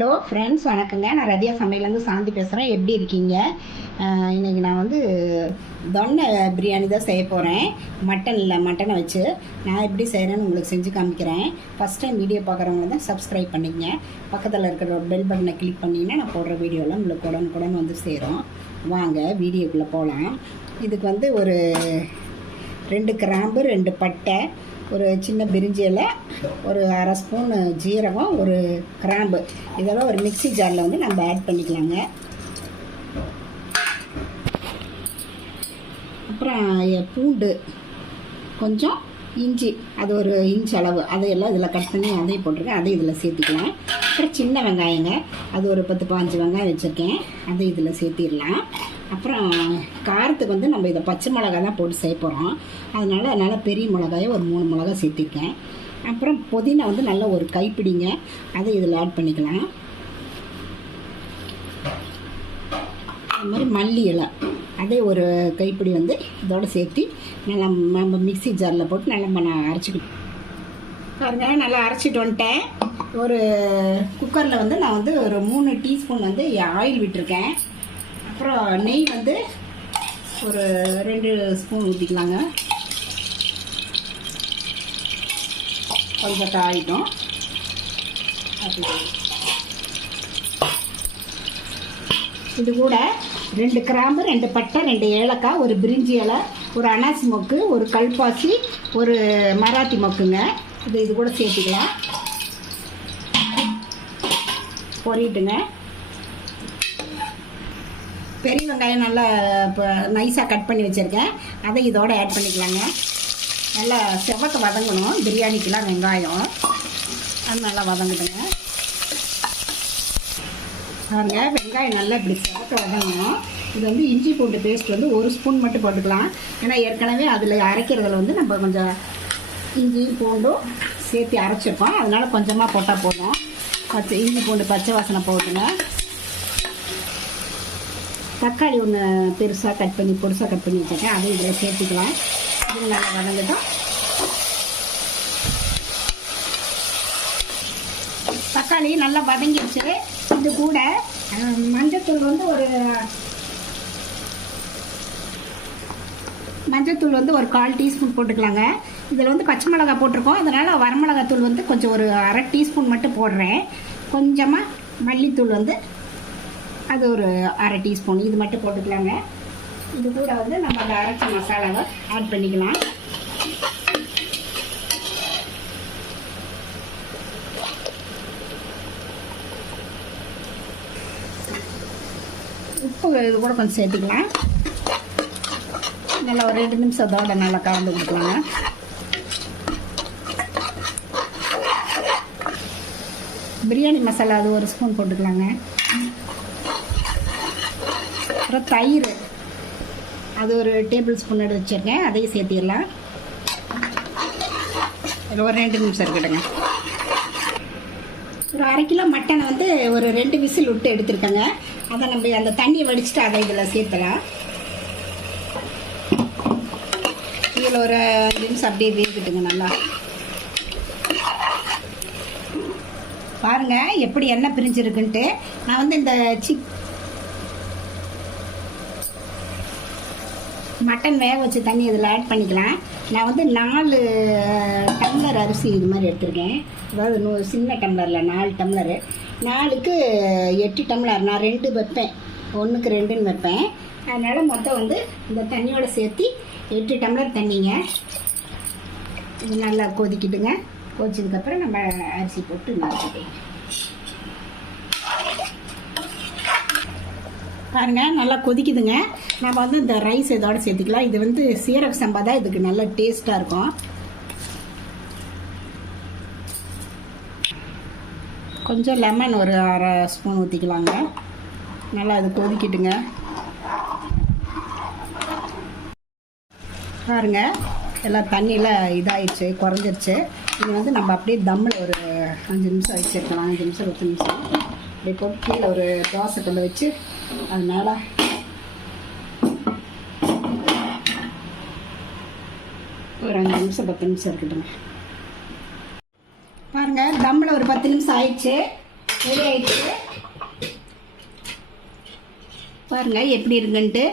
Hello friends, வணக்கங்க. நான் ரதியா சமையலேருந்து சாந்தி பேசுகிறேன். எப்படி இருக்கீங்க? இன்றைக்கி நான் வந்து தொன்னை பிரியாணி தான் செய்ய போகிறேன். மட்டனை வச்சு நான் எப்படி செய்கிறேன்னு உங்களுக்கு செஞ்சு காமிக்கிறேன். ஃபஸ்ட் டைம் வீடியோ பார்க்குறவங்க தான் சப்ஸ்கிரைப் பண்ணிக்கங்க. பக்கத்தில் இருக்கிற ஒரு பெல் பட்டனை கிளிக் பண்ணிங்கன்னா நான் போடுற வீடியோவில் உங்களுக்கு உடனுக்குடன் வந்து சேரும். வாங்க வீடியோக்குள்ளே போகலாம். இதுக்கு வந்து ஒரு 2 கிராம்பு, 2 பட்டை, ஒரு சின்ன பிரிஞ்சி இலை, ஒரு அரை ஸ்பூன் ஜீரகம், ஒரு கிராம்பு, இதெல்லாம் ஒரு மிக்ஸி ஜாரில் வந்து நம்ம ஆட் பண்ணிக்கலாங்க. அப்புறம் பூண்டு கொஞ்சம், இஞ்சி அது ஒரு இன்ச் அளவு, அதையெல்லாம் இதில் கட் பண்ணி அதையும் போட்டிருக்கேன், அதையும் இதில் சேர்த்திக்கலாம். அப்புறம் சின்ன வெங்காயங்க, அது ஒரு 10-15 வெங்காயம் வச்சுருக்கேன், அதை இதில் சேர்த்திடலாம். அப்புறம் காரத்துக்கு வந்து நம்ம இதை பச்சை மிளகாய் தான் போட்டு செய்ய போகிறோம். அதனால் பெரிய மிளகாயை ஒரு 3 மிளகாய் சேர்த்திருக்கேன். அப்புறம் புதினா வந்து நல்லா ஒரு கைப்பிடிங்க, அதை இதில் ஆட் பண்ணிக்கலாம். அது மாதிரி மல்லி இலை, அதே ஒரு கைப்பிடி வந்து இதோடு சேர்த்து நல்லா நம்ம மிக்ஸி ஜாரில் போட்டு நல்லா நான் அரைச்சிக்கிட்டேன். பாருங்க, நல்லா அரைச்சிட்டு வந்துட்டேன். ஒரு குக்கரில் வந்து நான் வந்து ஒரு 3 டீஸ்பூன் வந்து ஆயில் விட்டுருக்கேன். அப்புறம் நெய் வந்து ஒரு 2 ஸ்பூன் ஊற்றிக்கலாங்க. கொஞ்சம் காயிட்டும். இது கூட 2 கிராம்பு, 2 பட்டை, 2 ஏலக்காய், ஒரு பிரிஞ்சி இலை, ஒரு அனாசி மொக்கு, ஒரு கல்பாசி, ஒரு மராத்தி மொக்குங்க, இது கூட சேர்த்துக்கலாம். பொரிட்டுங்க. பெரிய வெங்காயம் நல்லா இப்போ நைஸாக கட் பண்ணி வச்சுருக்கேன், அதை இதோடு ஆட் பண்ணிக்கலாங்க. நல்லா செவக்க வதங்கணும் பிரியாணிக்கெலாம் வெங்காயம், அது நல்லா வதங்குதுங்க. பாருங்க, வெங்காயம் நல்லா இப்படி செவக்க வதங்கணும். இது வந்து இஞ்சி பூண்டு பேஸ்ட் வந்து 1 ஸ்பூன் மட்டும் போட்டுக்கலாம். ஏன்னா ஏற்கனவே அதில் அரைக்கிறதுல வந்து நம்ம கொஞ்சம் இஞ்சியும் பூண்டும் சேர்த்து அரைச்சிருப்போம், அதனால் கொஞ்சமாக போட்டால் போதும். இஞ்சி பூண்டு பச்சை வாசனை போட்டுங்க. தக்காளி ஒன்று பொடிசாக கட் பண்ணி வச்சுருக்கேன், அதையும் இதில் சேர்த்துக்கலாம். இது நல்லா வதங்கட்டும். தக்காளி நல்லா வதங்கிடுச்சு. இது கூட மஞ்சத்தூள் வந்து ஒரு 1/4 டீஸ்பூன் போட்டுக்கலாங்க. இதில் வந்து பச்சை மிளகாய் போட்டிருக்கோம், அதனால் வரமிளகாத்தூள் வந்து கொஞ்சம் ஒரு அரை டீஸ்பூன் மட்டும் போடுறேன். கொஞ்சமாக மல்லித்தூள் வந்து அது ஒரு அரை டீஸ்பூன், இது மட்டும் போட்டுக்கலாங்க. இது கூட வந்து நம்ம அந்த அரைச்ச மசாலாவை ஆட் பண்ணிக்கலாம். உப்பு இது கூட கொஞ்சம் சேர்த்துக்கலாம். நல்லா ஒரு 2 நிமிஷத்தோட நல்லா கலந்து கொடுக்கலாங்க. பிரியாணி மசாலா அது 1 ஸ்பூன் போட்டுக்கலாங்க. அப்புறம் தயிர் அது ஒரு டேபிள் ஸ்பூன் எடுத்து வச்சுருக்கேன், அதையும் சேர்த்திடலாம். ஒரு 2 நிமிஷம் இருக்கட்டுங்க. ஒரு 1/2 கிலோ மட்டன் வந்து ஒரு 2 விசில் விட்டு எடுத்துருக்கேங்க. அதை நம்ம அந்த தண்ணியை வடிச்சுட்டு அதை இதில் சேர்த்தலாம். இதில் ஒரு 5 நிமிஷம் அப்படியே வேகட்டுங்க. நல்லா பாருங்க எப்படி எண்ணெய் பிரிஞ்சிருக்குன்ட்டு. நான் வந்து இந்த மட்டன் வேக வச்ச தண்ணி இதில் ஆட் பண்ணிக்கலாம். நான் வந்து 4 டம்ளர் அரிசி இது மாதிரி எடுத்திருக்கேன். அதாவது சின்ன டம்ளரில் 4 டம்ளரு, 4க்கு 8 டம்ளர். நான் 2 வைப்பேன், 1க்கு 2ன்னு வைப்பேன். அதனால் மொத்தம் வந்து இந்த தண்ணியோடு சேர்த்து 8 டம்ளர் தண்ணிங்க. இது நல்லா கொதிக்கிட்டுங்க. கொதிச்சதுக்கப்புறம் நம்ம அரிசி போட்டு மாற்றிக்கலாம். பாருங்க, நல்லா கொதிக்குதுங்க. நம்ம வந்து இந்த ரைஸ் இதோட சேர்த்துக்கலாம். இது வந்து சீரக சம்பா தான், இதுக்கு நல்ல டேஸ்ட்டாக இருக்கும். கொஞ்சம் லெமன் ஒரு அரை ஸ்பூன் ஊற்றிக்கலாங்க. நல்லா அது கொதிக்கிட்டுங்க. பாருங்க, எல்லாம் தண்ணியில் இதாகிடுச்சு, குறைஞ்சிருச்சு. இது வந்து நம்ம அப்படியே தம்மில் ஒரு 5 நிமிஷம் வச்சுருக்கலாம். 5 நிமிஷம் 10 நிமிஷம் அப்படியே போட்டு கீழே ஒரு தோசை கல்லை வச்சு அதனால் ஒரு 5 நிமிஷம் 10 நிமிஷம் இருக்கட்டும். பாருங்கள், தம்மில் ஒரு 10 நிமிஷம் ஆயிடுச்சு. ரெடி ஆயிடுச்சு பாருங்க எப்படி இருக்குன்ட்டு.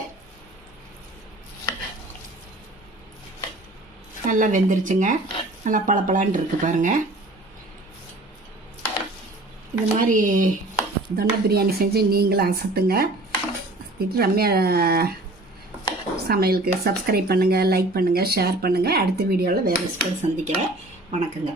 நல்லா வெந்துருச்சுங்க. நல்லா பளபளன்னு இருக்கு பாருங்க. இந்த மாதிரி தொன்னை பிரியாணி செஞ்சு நீங்களும் அசத்துங்க. ரம்யா சமையலுக்கு சப்ஸ்கிரைப் பண்ணுங்கள், லைக் பண்ணுங்கள், ஷேர் பண்ணுங்கள். அடுத்த வீடியோவில் வேறு ரெசிபி சந்திக்கிறேன். வணக்கங்க.